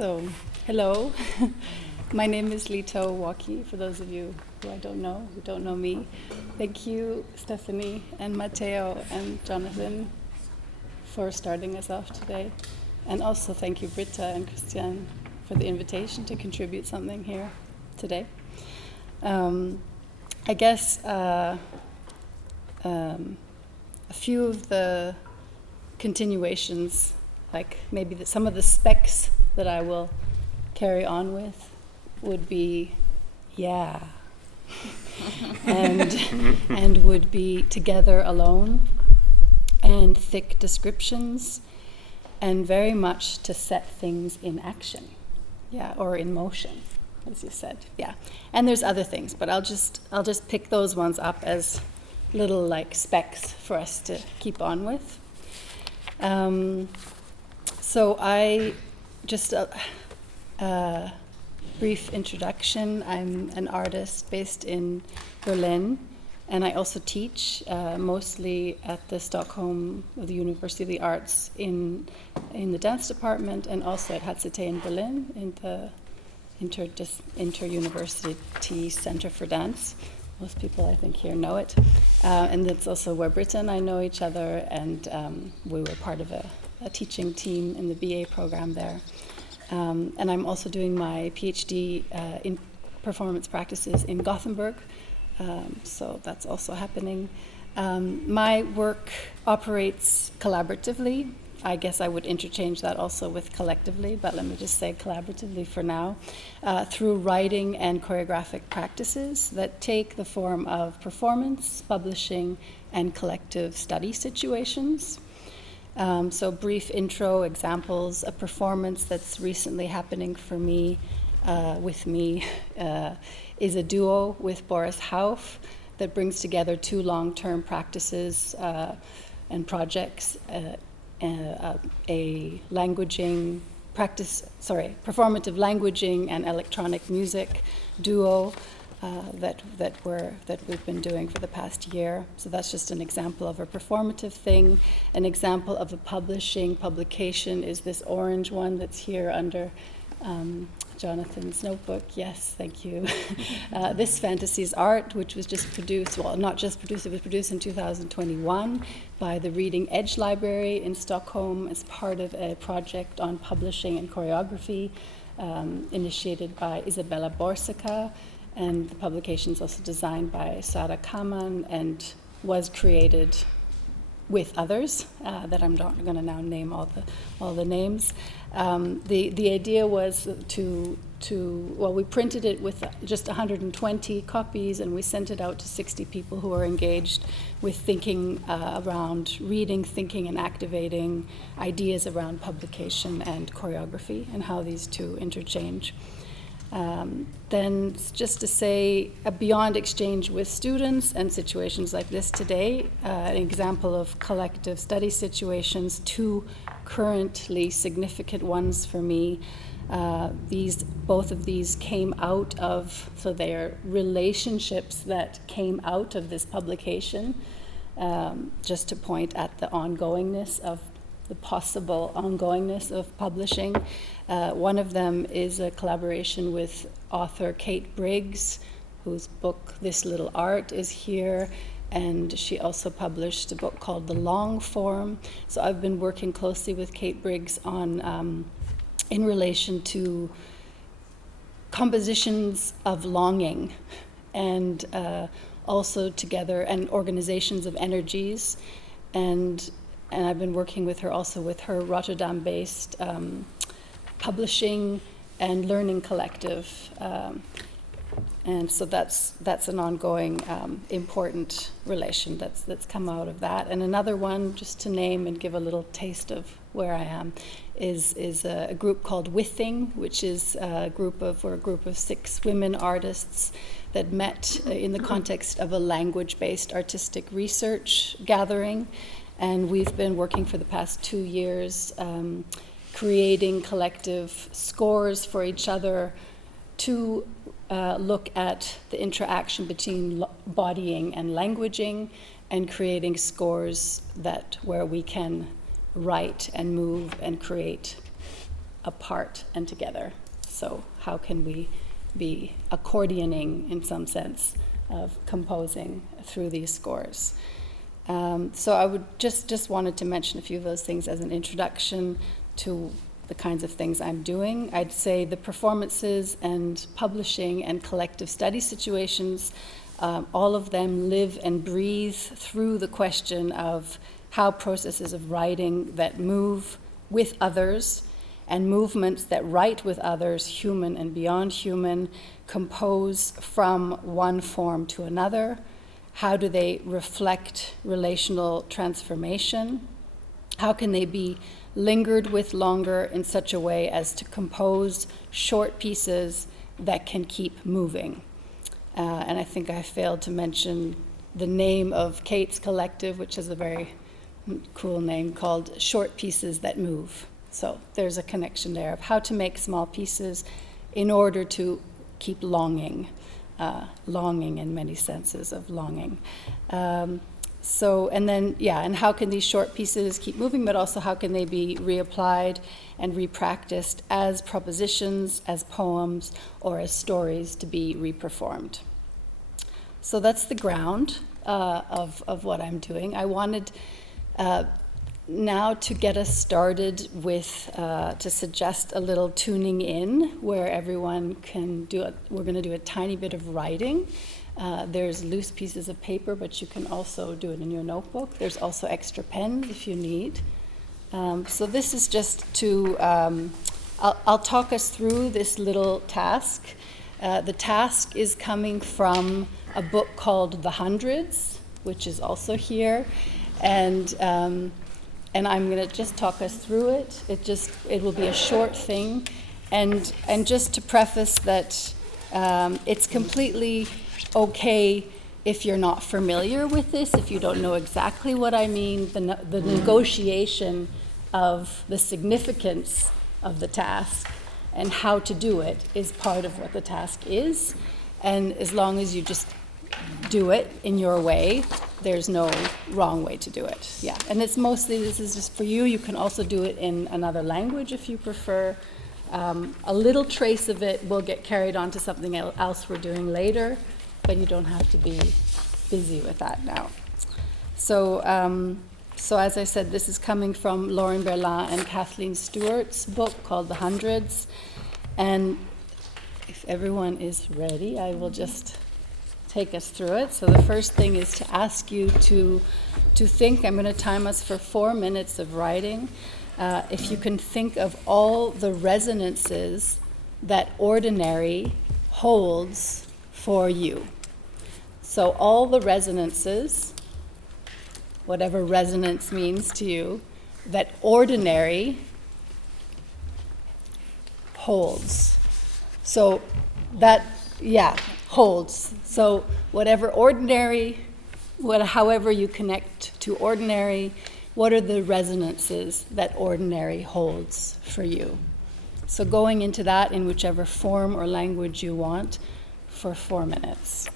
So, hello. My name is Litó Walkey, for those of you who don't know me. Thank you, Stephanie and Matteo and Jonathan, for starting us off today. And also thank you, Britta and Christian, for the invitation to contribute something here today. I guess a few of the continuations, like maybe some of the specs that I will carry on with would be, and would be together alone, and thick descriptions, and very much to set things in action, or in motion, as you said, And there's other things, but I'll just pick those ones up as little like specs for us to keep on with. So I just brief introduction. I'm an artist based in Berlin, and I also teach mostly at the the University of the Arts in the dance department, and also at HCT in Berlin in the Inter-University Center for Dance. Most people, I think, here know it. And that's also where Britta and I know each other, and we were part of a teaching team in the BA program there. And I'm also doing my PhD in performance practices in Gothenburg, so that's also happening. My work operates collaboratively. I guess I would interchange that also with collectively, but let me just say collaboratively for now, through writing and choreographic practices that take the form of performance, publishing, and collective study situations. So brief intro examples. A performance that's recently happening for me, is a duo with Boris Hauff that brings together two long-term practices and projects, a languaging practice, performative languaging and electronic music duo that we've been doing for the past year. So that's just an example of a performative thing. An example of a publication is this orange one that's here under Jonathan's notebook. Yes, thank you. This Fantasies Art, which was just produced, well, not just produced, it was produced in 2021 by the Reading Edge Library in Stockholm as part of a project on publishing and choreography initiated by Isabella Borsica. And the publication is also designed by Sara Kaman and was created with others that I'm not going to now name all the names. The idea was we printed it with just 120 copies, and we sent it out to 60 people who are engaged with thinking around reading, thinking, and activating ideas around publication and choreography and how these two interchange. Then just to say, beyond exchange with students and situations like this today, an example of collective study situations, two currently significant ones for me. Both of these came out of, so they are relationships that came out of this publication, just to point at the possible ongoingness of publishing. One of them is a collaboration with author Kate Briggs, whose book This Little Art is here, and she also published a book called The Long Form. So I've been working closely with Kate Briggs on in relation to compositions of longing, and also together, and organizations of energies, and I've been working with her also with her Rotterdam-based publishing and learning collective, and so that's an ongoing important relation that's come out of that. And another one, just to name and give a little taste of where I am, is a group called Withing, which is a group of 6 women artists that met in the context of a language-based artistic research gathering. And we've been working for the past 2 years creating collective scores for each other to look at the interaction between bodying and languaging, and creating scores where we can write and move and create apart and together. So how can we be accordioning, in some sense, of composing through these scores? So I would just wanted to mention a few of those things as an introduction to the kinds of things I'm doing. I'd say the performances and publishing and collective study situations, all of them live and breathe through the question of how processes of writing that move with others and movements that write with others, human and beyond human, compose from one form to another. How do they reflect relational transformation? How can they be lingered with longer in such a way as to compose short pieces that can keep moving? And I think I failed to mention the name of Kate's collective, which is a very cool name, called Short Pieces That Move. So there's a connection there of how to make small pieces in order to keep longing in many senses of longing. And how can these short pieces keep moving, but also how can they be reapplied and repracticed as propositions, as poems, or as stories to be reperformed? So that's the ground of what I'm doing. I wanted now to get us started with, to suggest a little tuning in where everyone can do it. We're going to do a tiny bit of writing. There's loose pieces of paper, but you can also do it in your notebook. There's also extra pens if you need. So this is just to, I'll talk us through this little task. The task is coming from a book called The Hundreds, which is also here. And I'm going to just talk us through it. It will be a short thing. And just to preface that it's completely okay if you're not familiar with this, if you don't know exactly what I mean. The negotiation of the significance of the task and how to do it is part of what the task is. And as long as you just do it in your way, there's no wrong way to do it. Yeah, and it's mostly, this is just for you. You can also do it in another language if you prefer. A little trace of it will get carried on to something else we're doing later, but you don't have to be busy with that now. So as I said, this is coming from Lauren Berlin and Kathleen Stewart's book called The Hundreds. And if everyone is ready, I will just take us through it. So the first thing is to ask you to think. I'm going to time us for 4 minutes of writing. If you can think of all the resonances that ordinary holds for you. So all the resonances, whatever resonance means to you, that ordinary holds. So that, holds. So whatever ordinary, however you connect to ordinary, what are the resonances that ordinary holds for you? So going into that in whichever form or language you want for 4 minutes.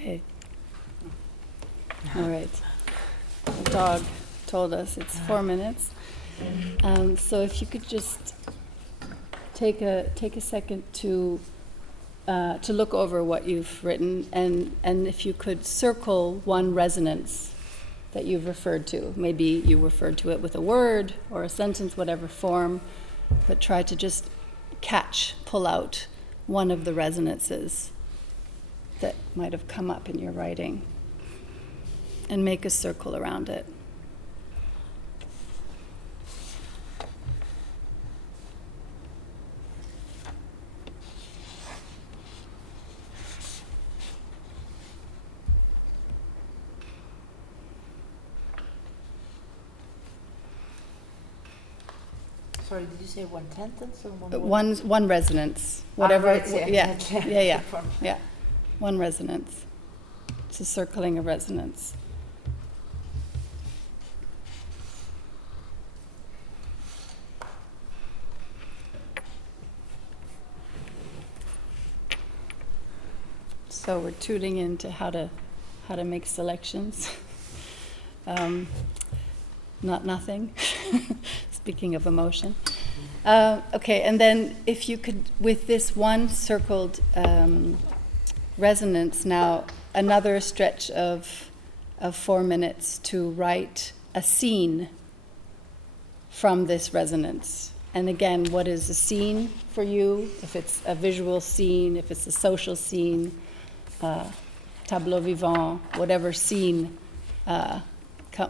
Okay. All right. The dog told us it's 4 minutes. So if you could just take a second to look over what you've written, and if you could circle one resonance that you've referred to. Maybe you referred to it with a word or a sentence, whatever form, but try to just pull out one of the resonances that might have come up in your writing and make a circle around it. Sorry, did you say one sentence or one word? One resonance, whatever. Right, yeah. Yeah. One resonance. It's a circling of resonance. So we're tuning into how to make selections. Not nothing. Speaking of emotion. Okay, and then if you could, with this one circled resonance now, another stretch of 4 minutes to write a scene from this resonance. And again, what is a scene for you? If it's a visual scene, if it's a social scene, tableau vivant, whatever scene,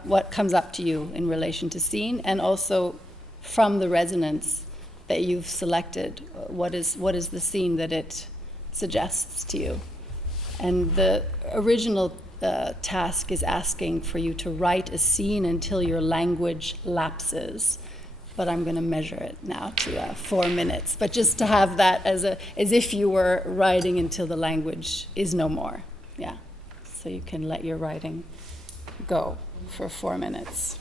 what comes up to you in relation to scene, and also from the resonance that you've selected, what is the scene that it suggests to you? And the original task is asking for you to write a scene until your language lapses. But I'm going to measure it now to 4 minutes. But just to have that as if you were writing until the language is no more. Yeah. So you can let your writing go for 4 minutes.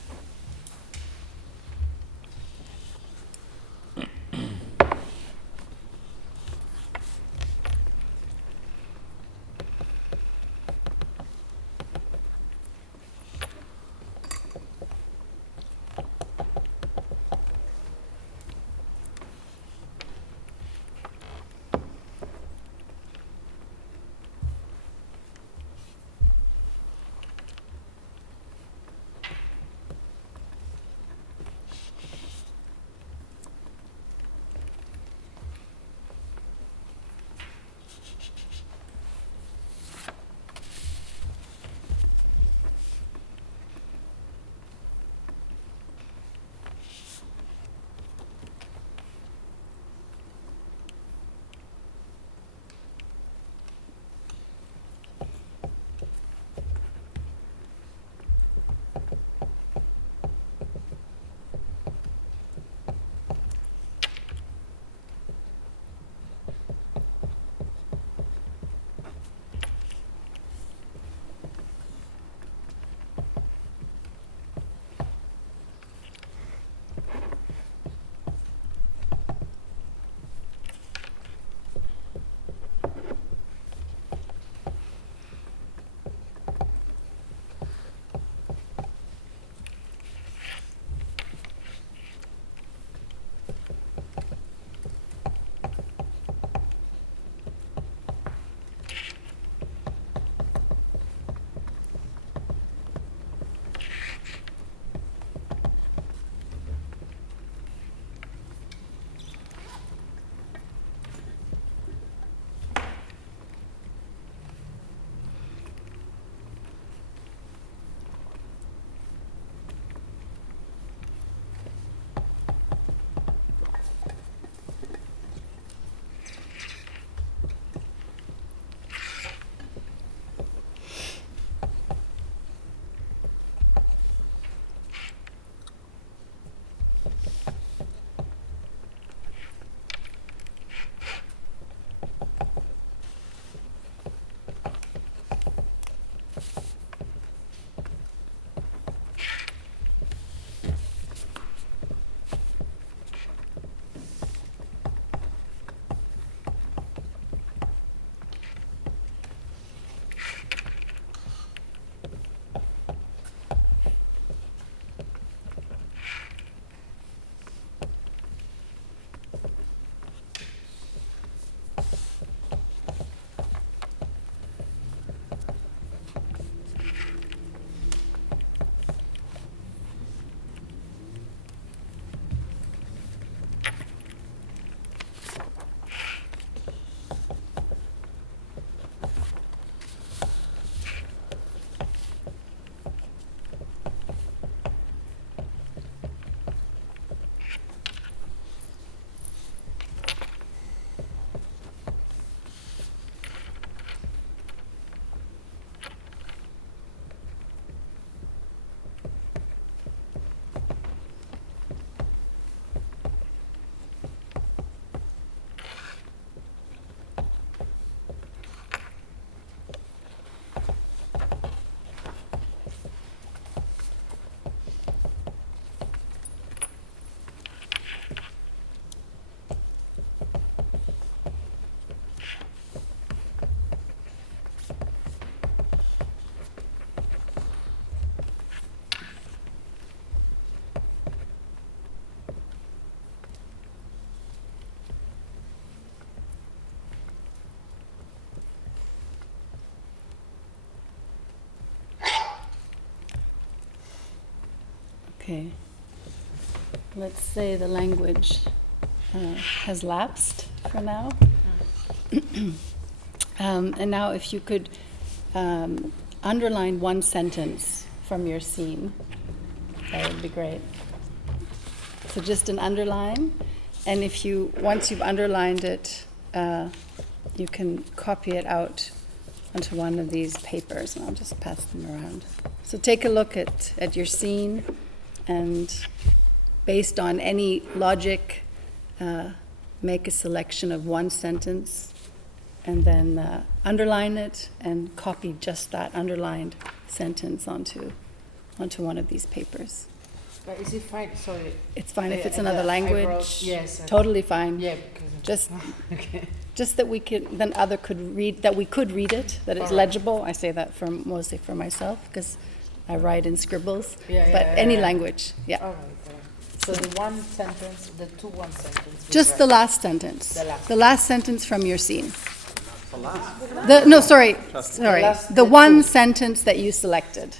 Okay, let's say the language has lapsed for now. And now if you could underline one sentence from your scene, that would be great. So just an underline, and if you, once you've underlined it, you can copy it out onto one of these papers, and I'll just pass them around. So take a look at your scene, and based on any logic, make a selection of one sentence, and then underline it and copy just that underlined sentence onto one of these papers. But is it fine? Sorry. It's fine if it's another language. Yes. Totally fine. Yeah, because Just okay. just that we could then other could read, that we could read it, that it's All right. legible. I say that mostly for myself because I write in scribbles. Yeah, but yeah, any yeah. language, yeah. All right. So the one sentence, the two one sentence. Just the last sentence. The last. Sentence from your scene. The last. Sorry. last- The the one two. sentence that you selected,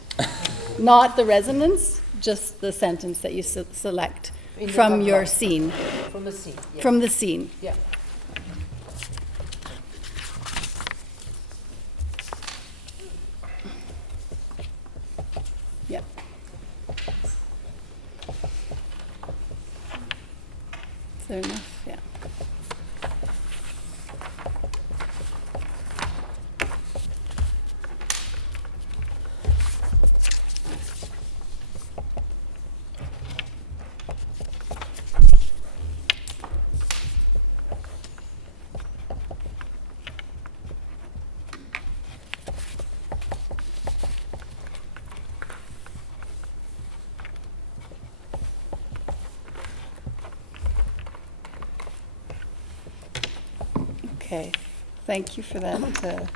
not the resonance. Just the sentence that you select In the from your compound. scene, From the scene. Yeah. from the scene. Yeah. Yeah. Is there enough? Yeah. Okay, thank you for that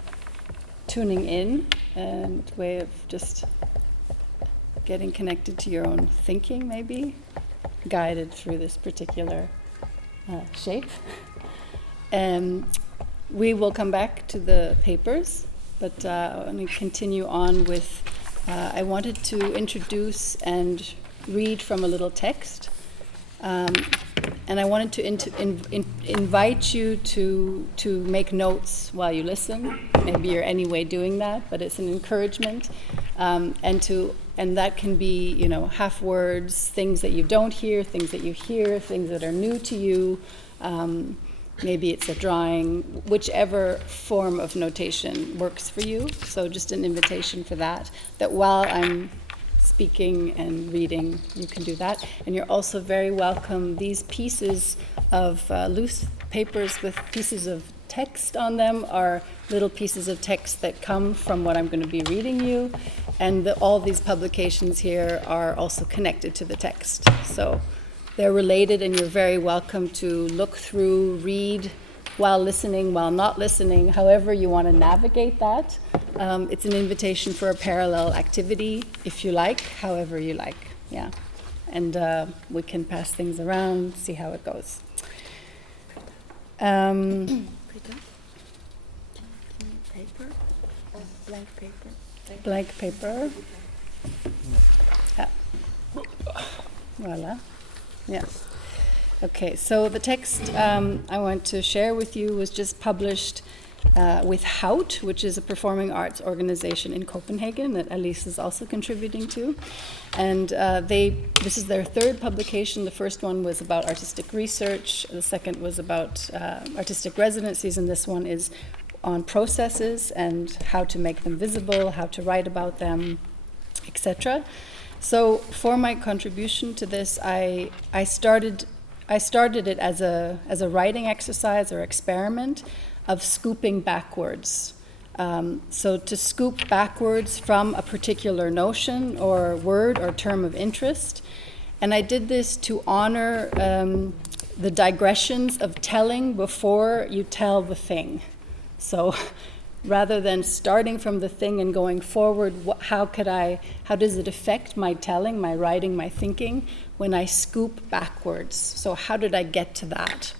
tuning in and way of just getting connected to your own thinking, maybe, guided through this particular shape. We will come back to the papers, but I want to continue on with, I wanted to introduce and read from a little text. And I wanted to invite you to make notes while you listen. Maybe you're anyway doing that, but it's an encouragement. And that can be, half words, things that you don't hear, things that you hear, things that are new to you. Maybe it's a drawing, whichever form of notation works for you. So just an invitation for that while I'm speaking and reading, you can do that. And you're also very welcome. These pieces of loose papers with pieces of text on them are little pieces of text that come from what I'm going to be reading you. And all these publications here are also connected to the text. So they're related, and you're very welcome to look through, read, while listening, while not listening, however you want to navigate that. It's an invitation for a parallel activity, if you like, however you like, yeah. And we can pass things around, see how it goes. Britta? Paper? Blank paper? Blank paper. Yeah. Voila. Yeah. Okay, so the text I want to share with you was just published with Hout, which is a performing arts organization in Copenhagen that Alice is also contributing to. And this is their third publication. The first one was about artistic research. The second was about artistic residencies, and this one is on processes and how to make them visible, how to write about them, etc. So for my contribution to this, I started it as a writing exercise or experiment of scooping backwards So to scoop backwards from a particular notion or word or term of interest. And I did this to honor the digressions of telling before you tell the thing. So rather than starting from the thing and going forward, how does it affect my telling, my writing, my thinking when I scoop backwards? So how did I get to that?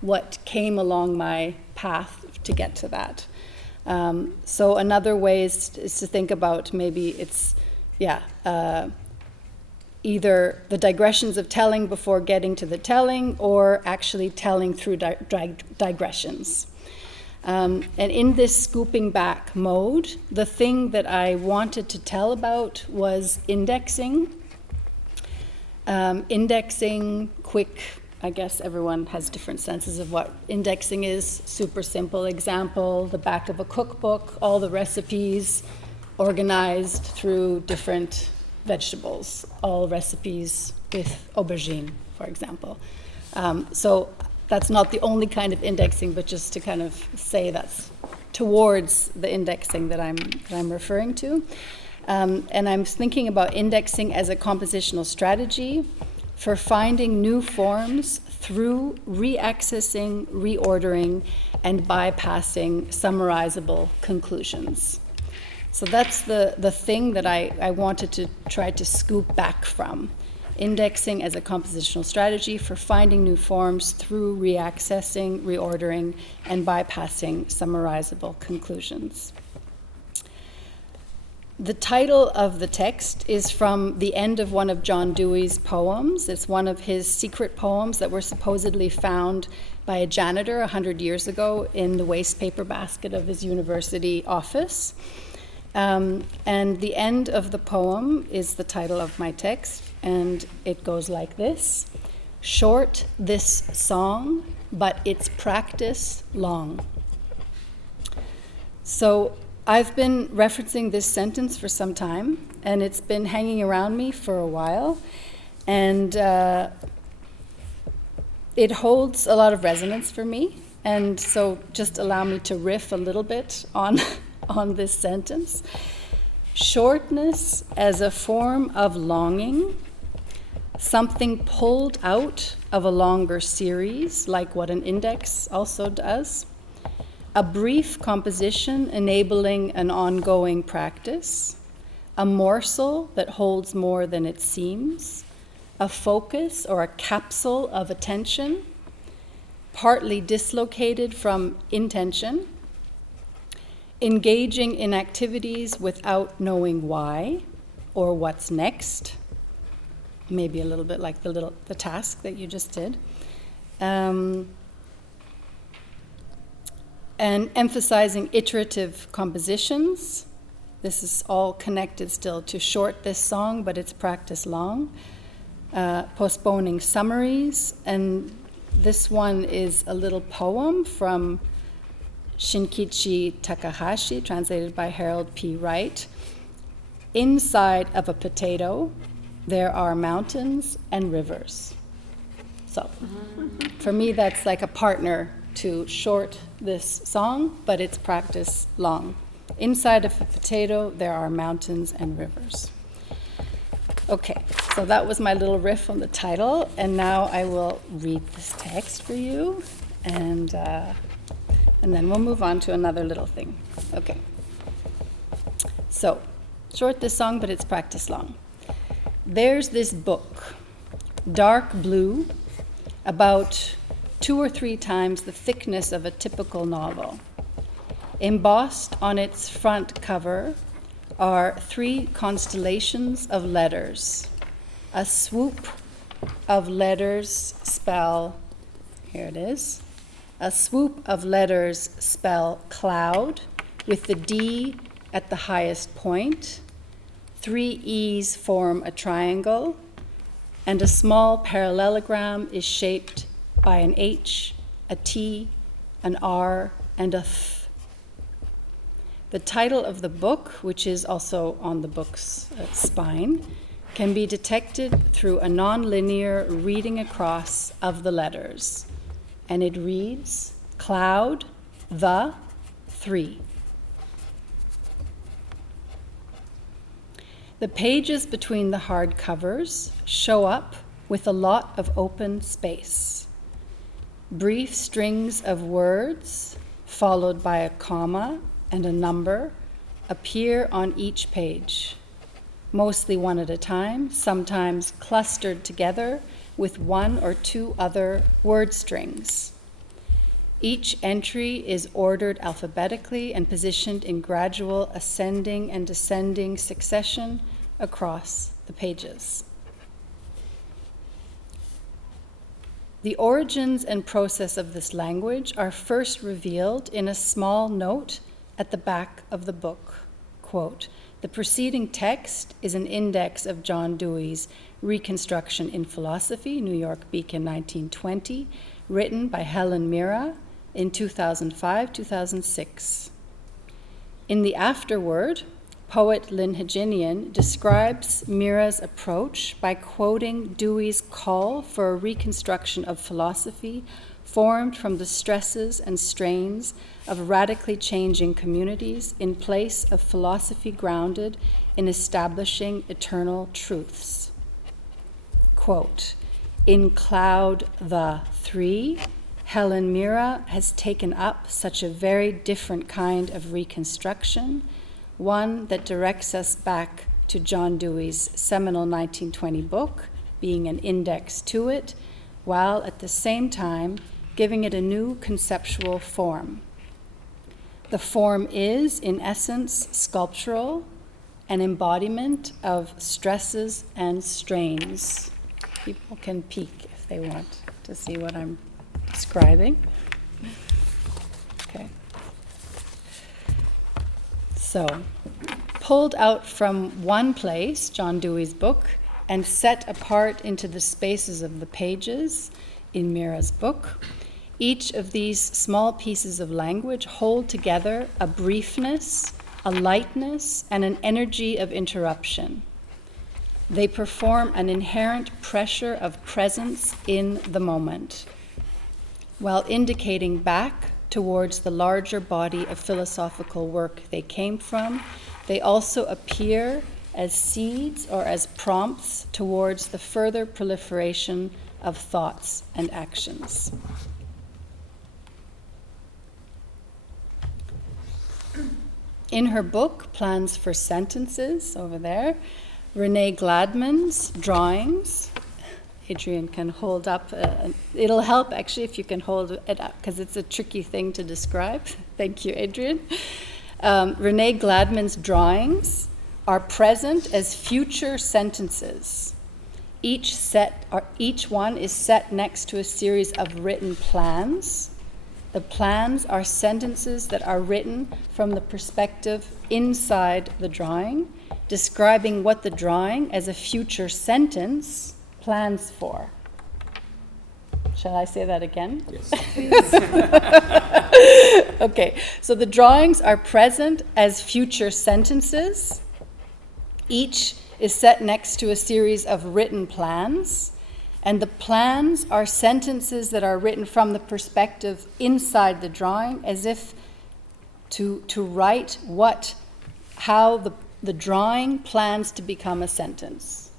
What came along my path to get to that? So another way is to think about maybe it's, either the digressions of telling before getting to the telling, or actually telling through digressions. And in this scooping back mode, the thing that I wanted to tell about was indexing. Indexing, quick, I guess everyone has different senses of what indexing is. Super simple example, the back of a cookbook, all the recipes organized through different vegetables, all recipes with aubergine, for example. So that's not the only kind of indexing, but just to kind of say that's towards the indexing that I'm referring to. And I'm thinking about indexing as a compositional strategy for finding new forms through reaccessing, reordering, and bypassing summarizable conclusions. So that's the thing that I wanted to try to scoop back from. Indexing as a compositional strategy for finding new forms through reaccessing, reordering, and bypassing summarizable conclusions. The title of the text is from the end of one of John Dewey's poems. It's one of his secret poems that were supposedly found by a janitor 100 years ago in the waste paper basket of his university office. And the end of the poem is the title of my text, and it goes like this: short this song, but its practice long. So I've been referencing this sentence for some time, and it's been hanging around me for a while, and it holds a lot of resonance for me. And so just allow me to riff a little bit on this sentence. Shortness as a form of longing, something pulled out of a longer series, like what an index also does. A brief composition enabling an ongoing practice. A morsel that holds more than it seems. A focus or a capsule of attention, partly dislocated from intention. Engaging in activities without knowing why or what's next, maybe a little bit like the task that you just did, and emphasizing iterative compositions. This is all connected still to short this song, but it's practice long. Postponing summaries, and this one is a little poem from Shinkichi Takahashi, translated by Harold P. Wright. Inside of a potato, there are mountains and rivers. So, for me, that's like a partner to short this song, but it's practice long. Inside of a potato, there are mountains and rivers. Okay, so that was my little riff on the title, and now I will read this text for you, and then we'll move on to another little thing. Okay. So, short this song, but it's practice long. There's this book, dark blue, about 2 or 3 times the thickness of a typical novel. Embossed on its front cover are 3 constellations of letters. A swoop of letters spell, here it is, a swoop of letters spell cloud, with the D at the highest point. 3 E's form a triangle, and a small parallelogram is shaped by an H, a T, an R, and a Th. The title of the book, which is also on the book's spine, can be detected through a nonlinear reading across of the letters. And it reads, Cloud, the 3. The pages between the hard covers show up with a lot of open space. Brief strings of words, followed by a comma and a number, appear on each page, mostly one at a time, sometimes clustered together with one or two other word strings. Each entry is ordered alphabetically and positioned in gradual ascending and descending succession across the pages. The origins and process of this language are first revealed in a small note at the back of the book. Quote, "The preceding text is an index of John Dewey's Reconstruction in Philosophy, New York Beacon, 1920, written by Helen Mira in 2005-2006. In the afterword, poet Lynn Haginian describes Mira's approach by quoting Dewey's call for a reconstruction of philosophy formed from the stresses and strains of radically changing communities in place of philosophy grounded in establishing eternal truths. Quote, "In Cloud the 3, Helen Mira has taken up such a very different kind of reconstruction, one that directs us back to John Dewey's seminal 1920 book, being an index to it, while at the same time giving it a new conceptual form. The form is, in essence, sculptural, an embodiment of stresses and strains." People can peek if they want to see what I'm describing. Okay. So, pulled out from one place, John Dewey's book, and set apart into the spaces of the pages in Mira's book, each of these small pieces of language hold together a briefness, a lightness, and an energy of interruption. They perform an inherent pressure of presence in the moment, while indicating back towards the larger body of philosophical work they came from. They also appear as seeds or as prompts towards the further proliferation of thoughts and actions. In her book, Plans for Sentences, over there, Renee Gladman's drawings, Adrian can hold up, it'll help actually if you can hold it up because it's a tricky thing to describe. Thank you, Adrian. Renee Gladman's drawings are present as future sentences. Each one is set next to a series of written plans. The plans are sentences that are written from the perspective inside the drawing, describing what the drawing as a future sentence plans for. Shall I say that again? Yes. Okay, so the drawings are present as future sentences. Each is set next to a series of written plans, and the plans are sentences that are written from the perspective inside the drawing, as if to write how the drawing plans to become a sentence.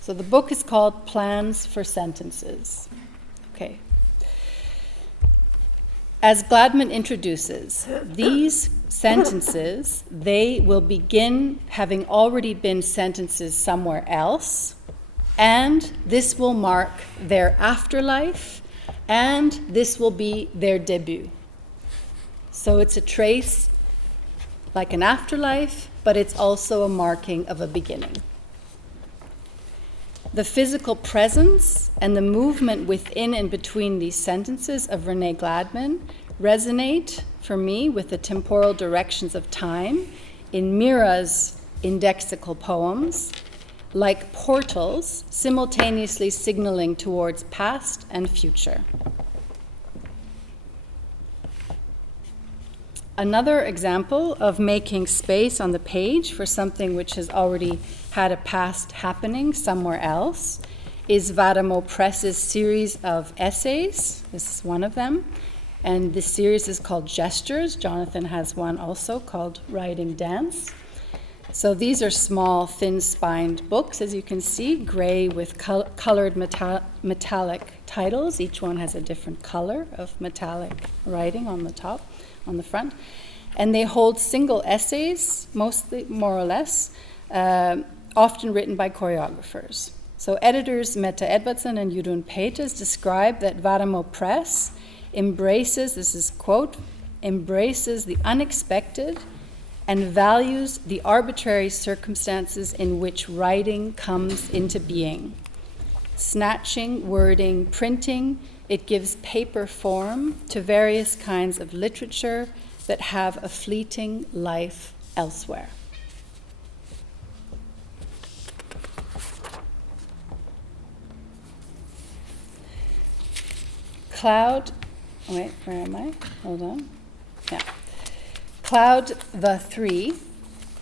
So the book is called Plans for Sentences. Okay. As Gladman introduces, these sentences, they will begin having already been sentences somewhere else, and this will mark their afterlife, and this will be their debut. So it's a trace like an afterlife, but it's also a marking of a beginning. The physical presence and the movement within and between these sentences of Renee Gladman resonate for me with the temporal directions of time in Mira's indexical poems, like portals simultaneously signaling towards past and future. Another example of making space on the page for something which has already had a past happening somewhere else is Vadamo Press's series of essays. This is one of them. And this series is called Gestures. Jonathan has one also called Writing Dance. So these are small, thin-spined books, as you can see, gray with colored metallic titles. Each one has a different color of metallic writing on the top, on the front. And they hold single essays, mostly, more or less, often written by choreographers. So editors Mette Edvardsen and Judun Peters describe that Varamo Press embraces, this is quote, embraces the unexpected and values the arbitrary circumstances in which writing comes into being. Snatching, wording, printing, it gives paper form to various kinds of literature that have a fleeting life elsewhere. Cloud, wait, where am I? Hold on. Yeah. Cloud the 3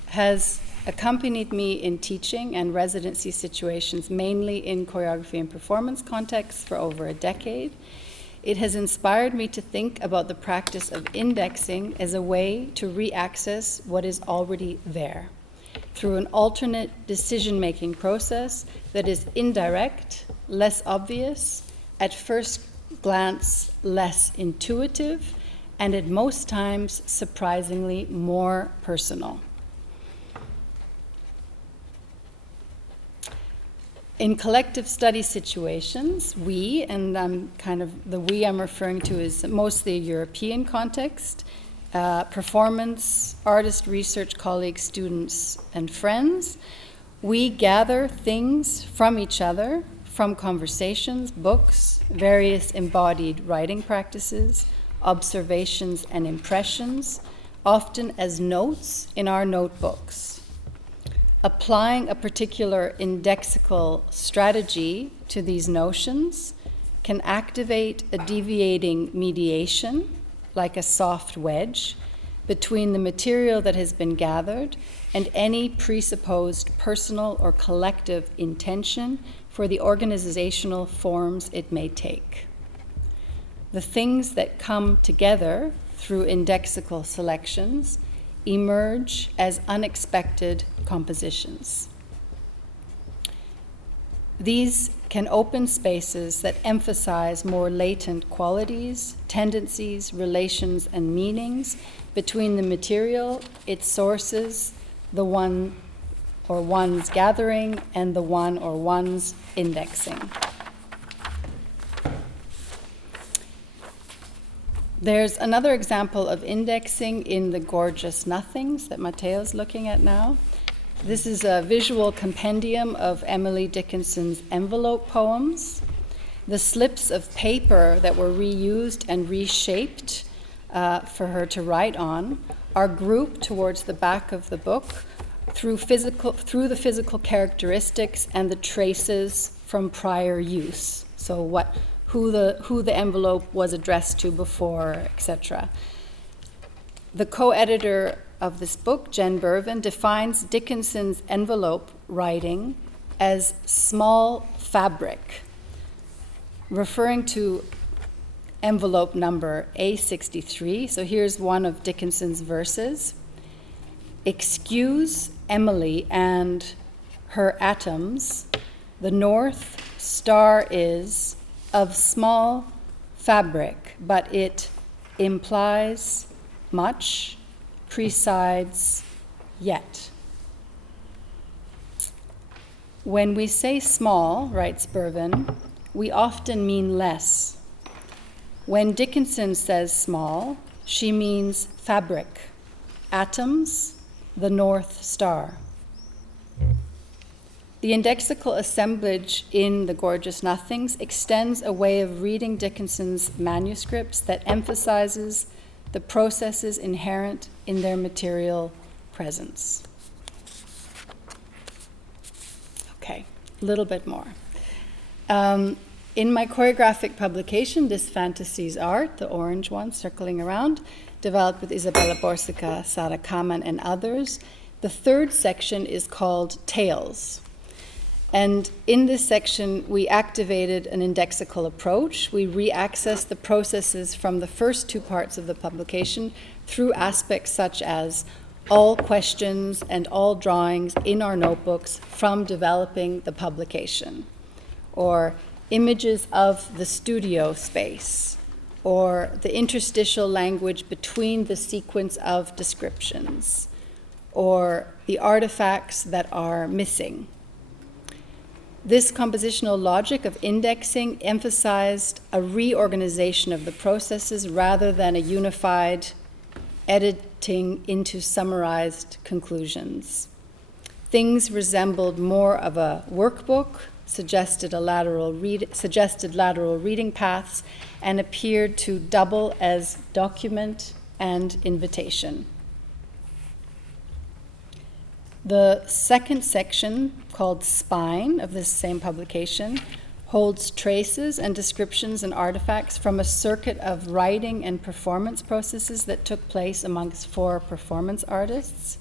has accompanied me in teaching and residency situations, mainly in choreography and performance contexts, for over a decade. It has inspired me to think about the practice of indexing as a way to re-access what is already there, through an alternate decision-making process that is indirect, less obvious, at first glance less intuitive, and at most times surprisingly more personal. In collective study situations, we, and the we I'm referring to is mostly a European context, performance, artist, research colleagues, students, and friends, we gather things from each other, from conversations, books, various embodied writing practices, observations and impressions, often as notes in our notebooks. Applying a particular indexical strategy to these notions can activate a deviating mediation, like a soft wedge, between the material that has been gathered and any presupposed personal or collective intention for the organizational forms it may take. The things that come together through indexical selections emerge as unexpected compositions. These can open spaces that emphasize more latent qualities, tendencies, relations, and meanings between the material, its sources, the one or ones gathering, and the one or ones indexing. There's another example of indexing in the Gorgeous Nothings that Matteo's looking at now. This is a visual compendium of Emily Dickinson's envelope poems. The slips of paper that were reused and reshaped for her to write on are grouped towards the back of the book through the physical characteristics and the traces from prior use. So who the envelope was addressed to before, etc. The co-editor of this book, Jen Bervin, defines Dickinson's envelope writing as small fabric, referring to envelope number A63. So here's one of Dickinson's verses. Excuse Emily and her atoms, the North Star is of small fabric, but it implies much, presides yet. When we say small, writes Bervin, we often mean less. When Dickinson says small, she means fabric, atoms, the North Star. The indexical assemblage in The Gorgeous Nothings extends a way of reading Dickinson's manuscripts that emphasizes the processes inherent in their material presence. Okay, a little bit more. In my choreographic publication, This Fantasy's Art, the orange one circling around, developed with Isabella Borsica, Sara Kaman, and others, the third section is called Tales. And in this section, we activated an indexical approach. We re-accessed the processes from the first two parts of the publication through aspects such as all questions and all drawings in our notebooks from developing the publication, or images of the studio space, or the interstitial language between the sequence of descriptions, or the artifacts that are missing. This compositional logic of indexing emphasized a reorganization of the processes rather than a unified editing into summarized conclusions. Things resembled more of a workbook, suggested lateral reading paths, and appeared to double as document and invitation. The second section, called Spine, of this same publication, holds traces and descriptions and artifacts from a circuit of writing and performance processes that took place amongst 4 performance artists.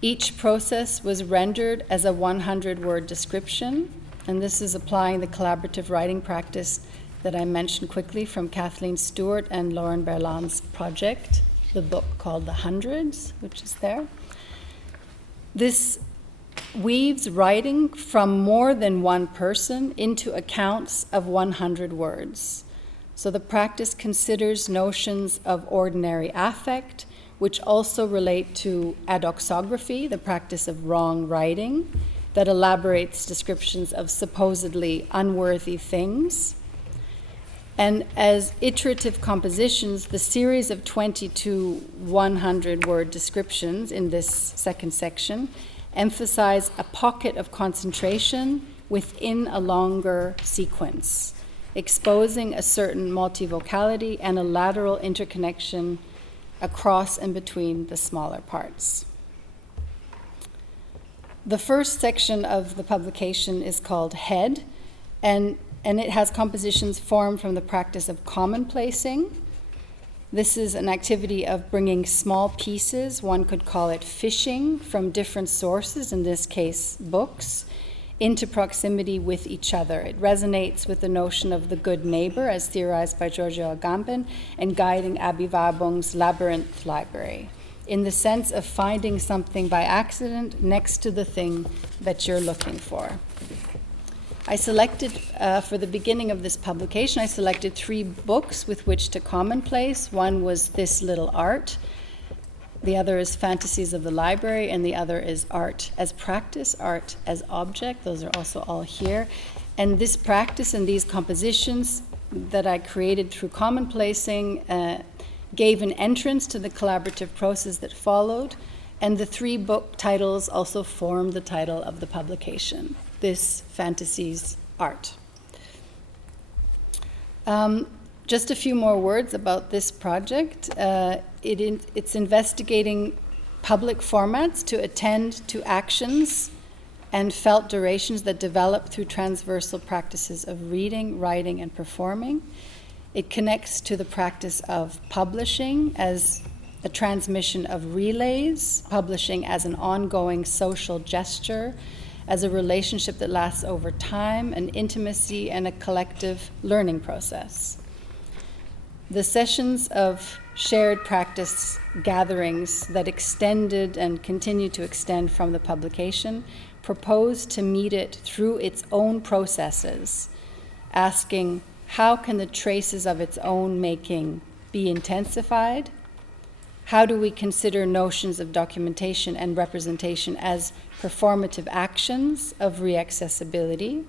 Each process was rendered as a 100-word description, and this is applying the collaborative writing practice that I mentioned quickly from Kathleen Stewart and Lauren Berland's project, the book called The Hundreds, which is there. This weaves writing from more than one person into accounts of 100 words. So the practice considers notions of ordinary affect, which also relate to adoxography, the practice of wrong writing, that elaborates descriptions of supposedly unworthy things. And as iterative compositions, the series of 22 100-word descriptions in this second section emphasize a pocket of concentration within a longer sequence, exposing a certain multivocality and a lateral interconnection across and between the smaller parts. The first section of the publication is called Head, and it has compositions formed from the practice of commonplacing. This is an activity of bringing small pieces, one could call it fishing, from different sources, in this case books, into proximity with each other. It resonates with the notion of the good neighbor, as theorized by Giorgio Agamben, and guiding Abby Warburg's Labyrinth Library, in the sense of finding something by accident next to the thing that you're looking for. I selected, for the beginning of this publication, I selected 3 books with which to commonplace. One was This Little Art, the other is Fantasies of the Library, and the other is Art as Practice, Art as Object. Those are also all here. And this practice and these compositions that I created through commonplacing gave an entrance to the collaborative process that followed, and the 3 book titles also formed the title of the publication. This Fantasies Art. Just a few more words about this project. It's investigating public formats to attend to actions and felt durations that develop through transversal practices of reading, writing, and performing. It connects to the practice of publishing as a transmission of relays, publishing as an ongoing social gesture, as a relationship that lasts over time, an intimacy, and a collective learning process. The sessions of shared practice gatherings that extended and continue to extend from the publication propose to meet it through its own processes, asking how can the traces of its own making be intensified? How do we consider notions of documentation and representation as performative actions of reaccessibility?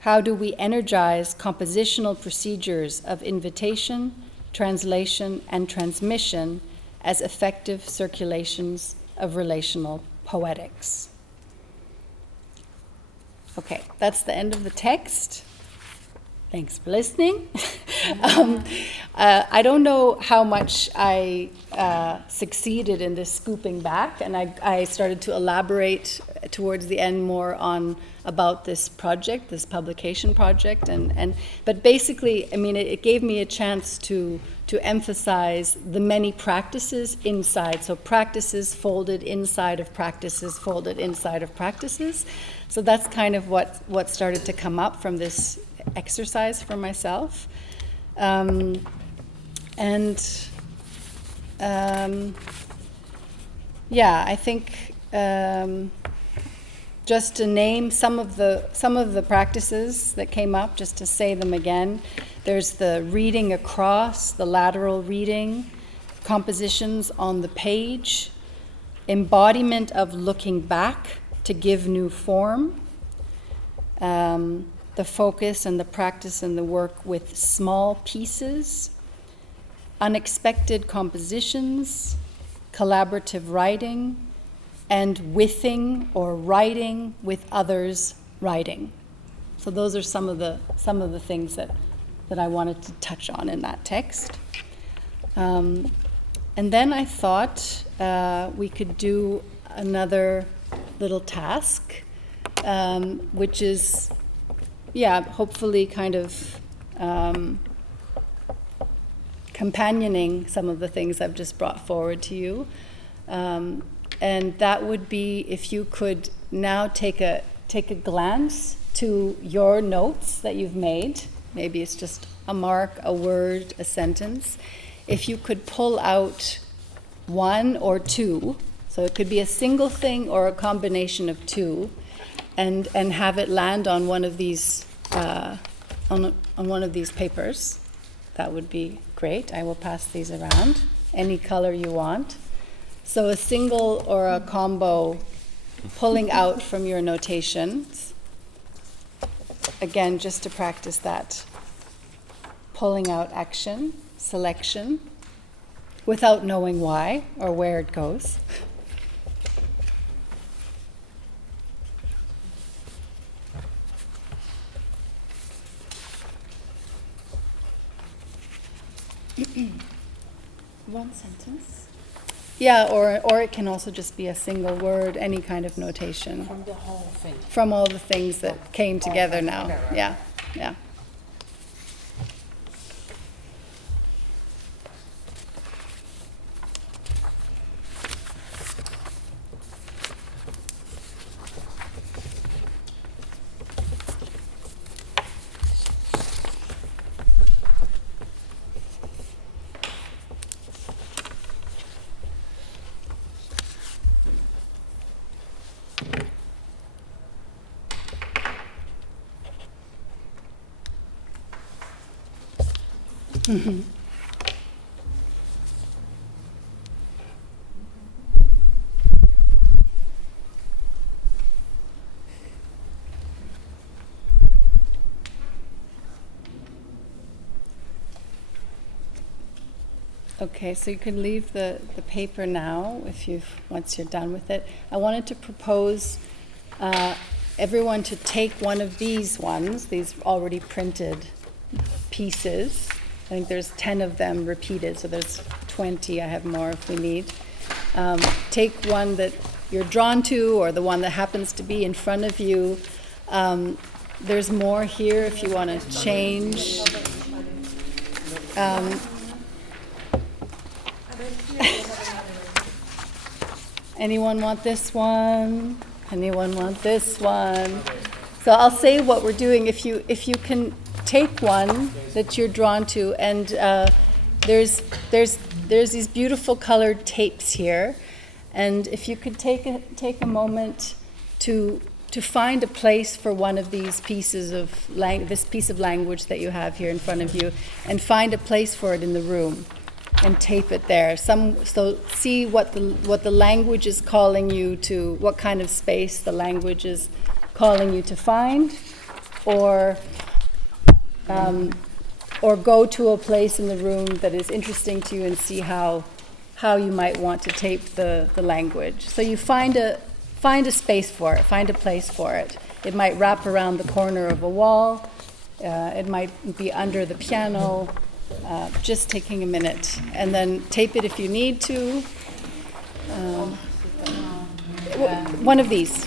How do we energize compositional procedures of invitation, translation, and transmission as effective circulations of relational poetics? Okay, that's the end of the text. Thanks for listening. I don't know how much I succeeded in this scooping back, and I started to elaborate towards the end more about this project, this publication project, but basically, I mean, it gave me a chance to emphasize the many practices inside. So practices folded inside of practices, folded inside of practices. So that's kind of what started to come up from this exercise for myself. yeah, I think just to name some of the practices that came up, just to say them again. There's the reading across, the lateral reading, compositions on the page, embodiment of looking back to give new form, the focus and the practice and the work with small pieces, unexpected compositions, collaborative writing, and withing or writing with others writing. So those are some of the things that I wanted to touch on in that text. And then I thought we could do another little task, which is, hopefully kind of companioning some of the things I've just brought forward to you. And that would be if you could now take a glance to your notes that you've made. Maybe it's just a mark, a word, a sentence. If you could pull out one or two, so it could be a single thing or a combination of two, and have it land on one of these on one of these papers, that would be great. I will pass these around, any color you want. So a single or a combo pulling out from your notations. Again, just to practice that pulling out action, selection, without knowing why or where it goes. One sentence. Yeah, or it can also just be a single word, any kind of notation. From the whole thing. From all the things that came together now. Yeah, yeah. Mm-hmm. Okay, so you can leave the paper now once you're done with it. I wanted to propose everyone to take one of these ones, these already printed pieces. I think there's 10 of them repeated, so there's 20. I have more if we need. Take one that you're drawn to or the one that happens to be in front of you. There's more here if you want to change. Anyone want this one? Anyone want this one? So I'll say what we're doing. If you can take one that you're drawn to, and there's these beautiful colored tapes here, and if you could take a moment to find a place for one of these pieces of this piece of language that you have here in front of you, and find a place for it in the room, and tape it there. So see what the language is calling you to, what kind of space the language is calling you to find, or go to a place in the room that is interesting to you and see how you might want to tape the language. So you find a space for it, find a place for it. It might wrap around the corner of a wall. It might be under the piano. Just taking a minute, and then tape it if you need to. One of these.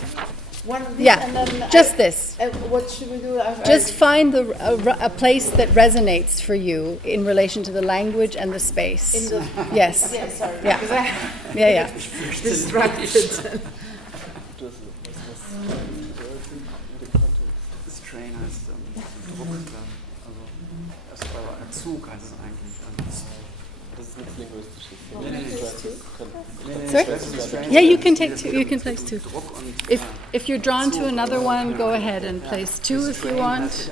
One of these, Yeah, and then just this. What should we do? Just find a place that resonates for you in relation to the language and the space. Yes. Yeah, sorry. Yeah. Because I Yeah. distracted. Das Train heißt Druck, also Zug heißt es eigentlich. Das ist nichts Linguistisches. Sorry? Yeah, you can take two. You can place two. If you're drawn to another one, go ahead and place two if you want.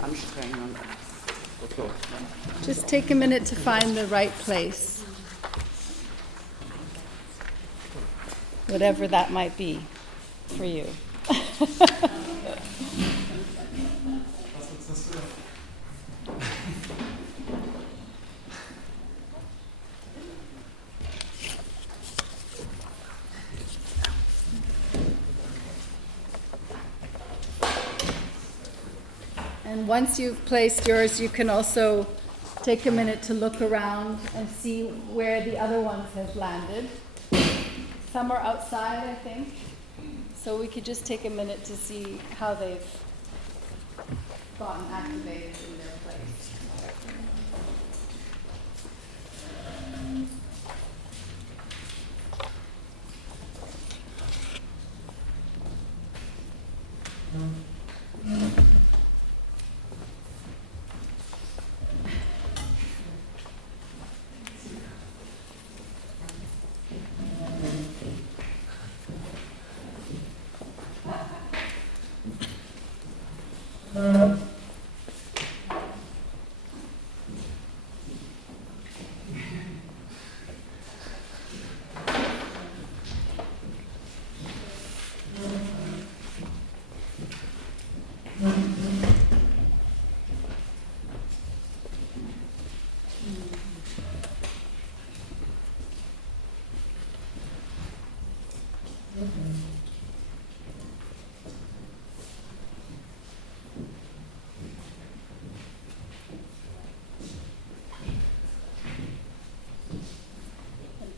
Just take a minute to find the right place. Whatever that might be for you. And once you've placed yours, you can also take a minute to look around and see where the other ones have landed. Some are outside, I think. So we could just take a minute to see how they've gotten activated in their place.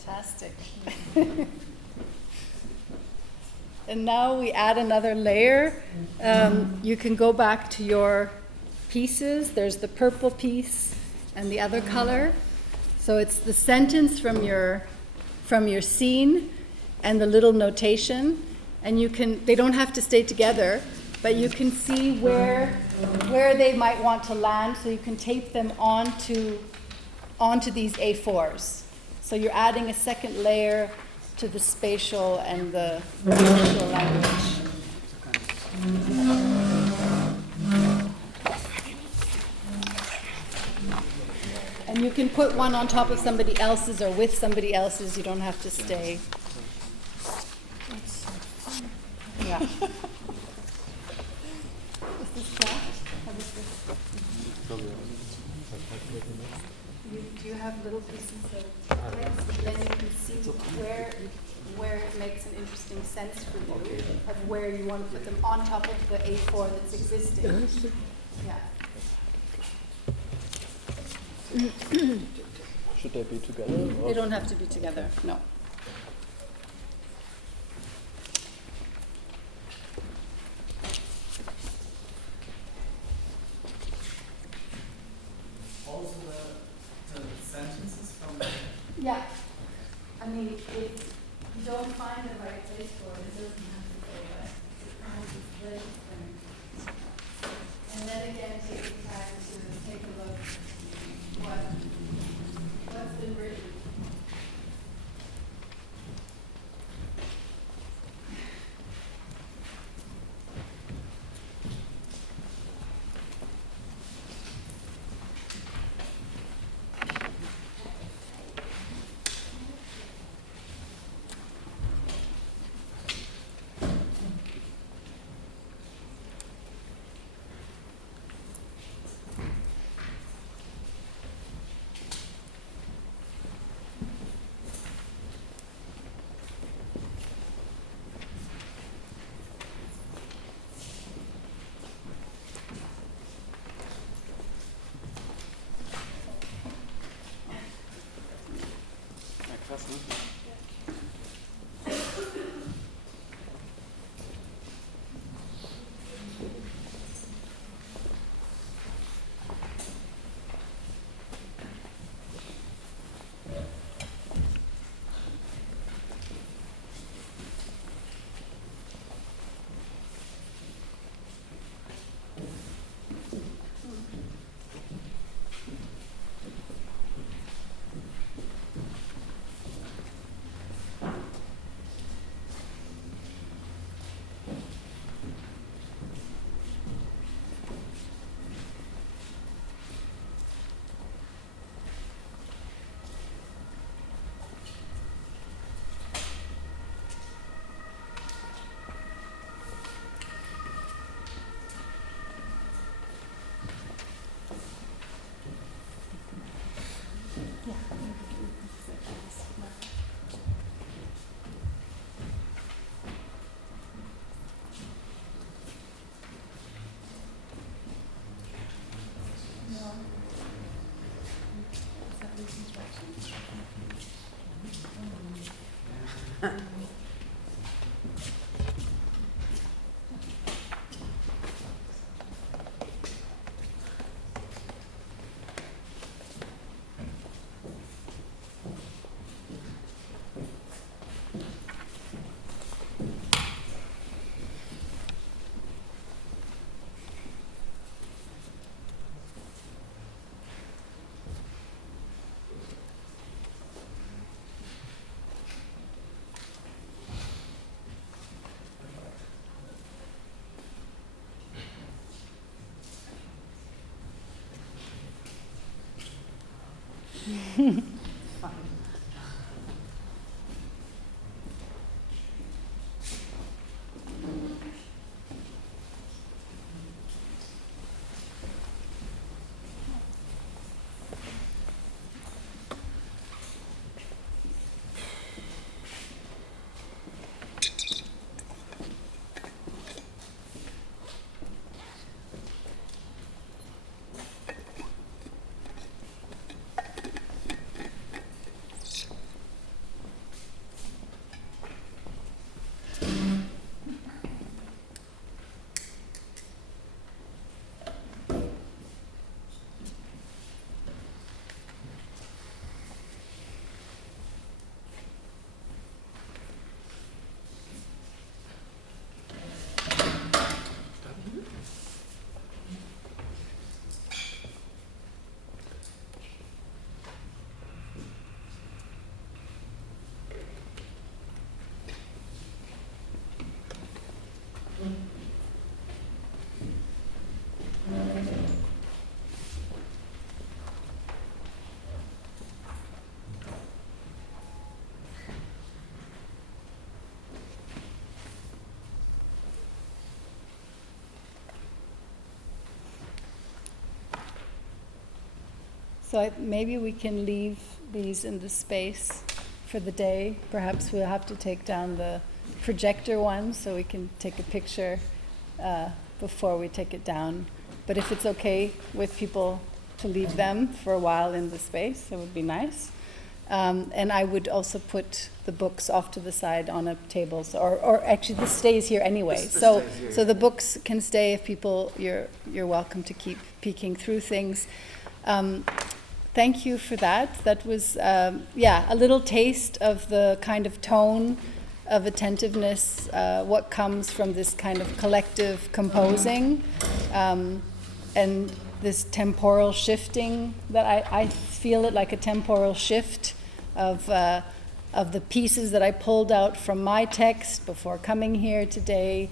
Fantastic. And now we add another layer. You can go back to your pieces. There's the purple piece and the other color. So it's the sentence from your scene and the little notation. And they don't have to stay together, but you can see where they might want to land, so you can tape them onto these A4s. So you're adding a second layer to the spatial and the visual language. And you can put one on top of somebody else's or with somebody else's. You don't have to stay. Yeah. Is this flat? How is this? Do you have little pieces of text? Then you can see where it makes an interesting sense for you of where you want to put them on top of the A4 that's existing. Yeah. Should they be together? They don't have to be together, no. Also the sentences from... Yeah. I mean, if you don't find the right place for it, it doesn't have to go away. And then again, take the time to take a look what's been written. So maybe we can leave these in the space for the day. Perhaps we'll have to take down the projector one so we can take a picture before we take it down. But if it's okay with people to leave them for a while in the space, that would be nice. And I would also put the books off to the side on a table, or actually this stays here anyway. So the books can stay if people, you're welcome to keep peeking through things. Thank you for that. That was, a little taste of the kind of tone of attentiveness, what comes from this kind of collective composing, and this temporal shifting, that I feel it like a temporal shift of the pieces that I pulled out from my text before coming here today,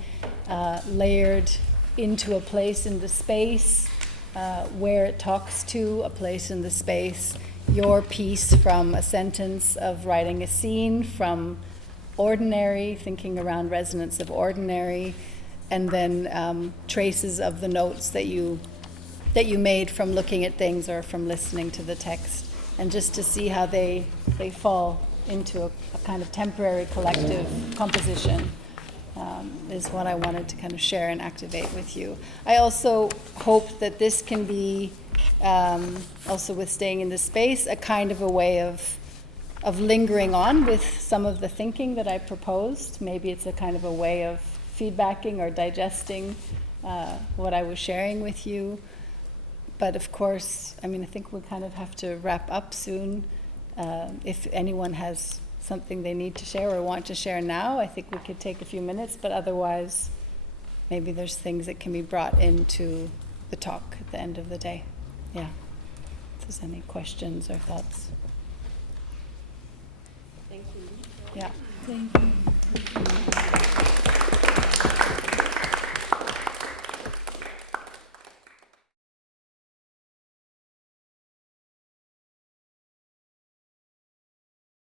layered into a place in the space, where it talks to, a place in the space, your piece from a sentence of writing a scene, from ordinary, thinking around resonance of ordinary, and then traces of the notes that you made from looking at things or from listening to the text, and just to see how they fall into a kind of temporary collective composition. Is what I wanted to kind of share and activate with you. I also hope that this can be, also with staying in the space, a kind of a way of lingering on with some of the thinking that I proposed. Maybe it's a kind of a way of feedbacking or digesting what I was sharing with you. But of course, I think we kind of have to wrap up soon. If anyone has something they need to share or want to share now, I think we could take a few minutes, but otherwise maybe there's things that can be brought into the talk at the end of the day. Yeah. If there's any questions or thoughts. Thank you. Yeah. Thank you.